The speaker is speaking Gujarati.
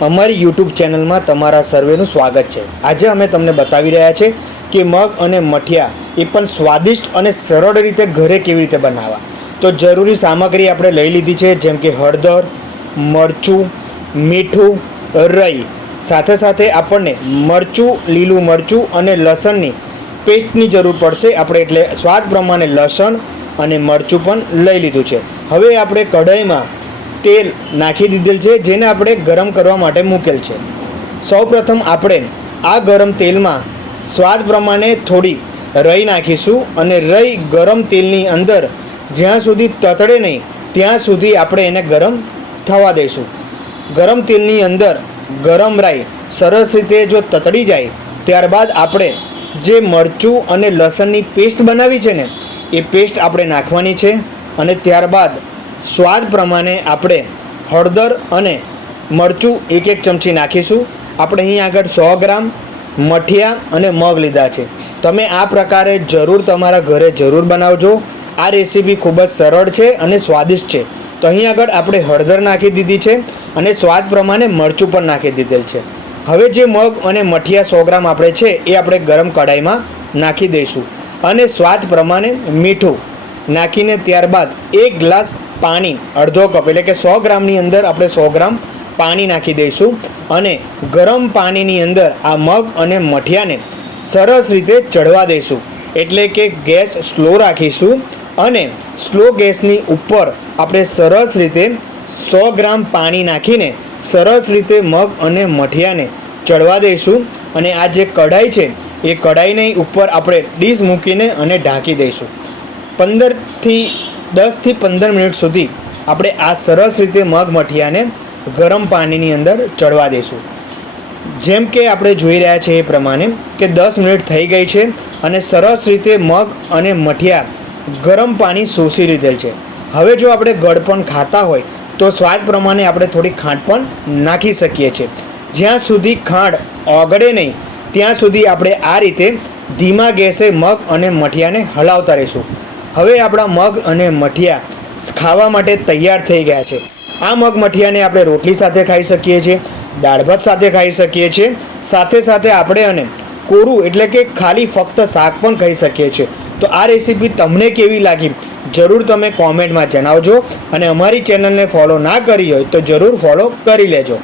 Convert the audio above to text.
અમારી યુટ્યુબ ચેનલમાં તમારા સર્વેનું સ્વાગત છે. આજે અમે તમને બતાવી રહ્યા છે કે મગ અને મઠિયા એ પણ સ્વાદિષ્ટ અને સરળ રીતે ઘરે કેવી રીતે બનાવવા. તો જરૂરી સામગ્રી આપણે લઈ લીધી છે, જેમ કે હળદર, મરચું, મીઠું, રઈ. સાથે સાથે આપણને મરચું, લીલું મરચું અને લસણની પેસ્ટની જરૂર પડશે. આપણે એટલે સ્વાદ પ્રમાણે લસણ અને મરચું પણ લઈ લીધું છે. હવે આપણે કઢાઈમાં તેલ નાખી દીધેલ છે, જેને આપણે ગરમ કરવા માટે મૂકેલ છે. સૌપ્રથમ આપણે આ ગરમ તેલમાં સ્વાદ પ્રમાણે થોડી રઈ નાખીશું અને રઈ ગરમ તેલની અંદર જ્યાં સુધી તતડે નહીં, ત્યાં સુધી આપણે એને ગરમ થવા દઈશું. ગરમ તેલની અંદર ગરમ રાઈ સરસ રીતે જો તતડી જાય, ત્યારબાદ આપણે જે મરચું અને લસણની પેસ્ટ બનાવી છે ને, એ પેસ્ટ આપણે નાખવાની છે અને ત્યારબાદ સ્વાદ પ્રમાણે આપણે હળદર અને મરચું એક એક ચમચી નાખીશું. આપણે અહીં આગળ સો ગ્રામ મઠિયા અને મગ લીધા છે. તમે આ પ્રકારે જરૂર તમારા ઘરે જરૂર બનાવજો. આ રેસીપી ખૂબ જ સરળ છે અને સ્વાદિષ્ટ છે. તો અહીં આગળ આપણે હળદર નાખી દીધી છે અને સ્વાદ પ્રમાણે મરચું પણ નાખી દીધેલ છે. હવે જે મગ અને મઠિયા સો ગ્રામ આપણે છે એ આપણે ગરમ કઢાઈમાં નાખી દઈશું. અને સ્વાદ પ્રમાણે મીઠું નાખીને ત્યારબાદ એક ગ્લાસ પાણી, અડધો કપ એટલે કે સો ગ્રામની અંદર આપણે સો ગ્રામ પાણી નાખી દઈશું. અને ગરમ પાણીની અંદર આ મગ અને મઠિયાને સરસ રીતે ચડવા દઈશું. એટલે કે ગેસ સ્લો રાખીશું અને સ્લો ગેસની ઉપર આપણે સરસ રીતે સો ગ્રામ પાણી નાખીને સરસ રીતે મગ અને મઠિયાને ચડવા દઈશું. અને આ જે કઢાઈ છે, એ કઢાઈની ઉપર આપણે ડીશ મૂકીને અને ઢાંકી દઈશું. પંદરથી દસથી પંદર મિનિટ સુધી આપણે આ સરસ રીતે મગ મઠિયાને ગરમ પાણીની અંદર ચડવા દઈશું જેમ કે આપણે જોઈ રહ્યા છીએ એ પ્રમાણે કે દસ મિનિટ થઈ ગઈ છે અને સરસ રીતે મગ અને મઠિયા ગરમ પાણી શોષી લીધેલ છે. હવે જો આપણે ગળપણ ખાતા હોય તો સ્વાદ પ્રમાણે આપણે થોડી ખાંડ પણ નાખી શકીએ છીએ. જ્યાં સુધી ખાંડ ઓગળે નહીં, ત્યાં સુધી આપણે આ રીતે ધીમા ગેસે મગ અને મઠિયાને હલાવતા રહીશું. હવે આપણા મગ અને મઠિયા ખાવા માટે તૈયાર થઈ ગયા છે. આ મગ મઠિયાને આપણે રોટલી સાથે ખાઈ શકીએ છીએ, દાળ ભાત સાથે ખાઈ શકીએ છીએ, સાથે સાથે આપણે અને કોરું એટલે કે ખાલી ફક્ત શાક પણ ખાઈ શકીએ છીએ. તો આ રેસીપી તમને કેવી લાગી? જરૂર તમે કોમેન્ટમાં જણાવજો અને અમારી ચેનલને ફોલો ના કરી હોય તો જરૂર ફોલો કરી લેજો.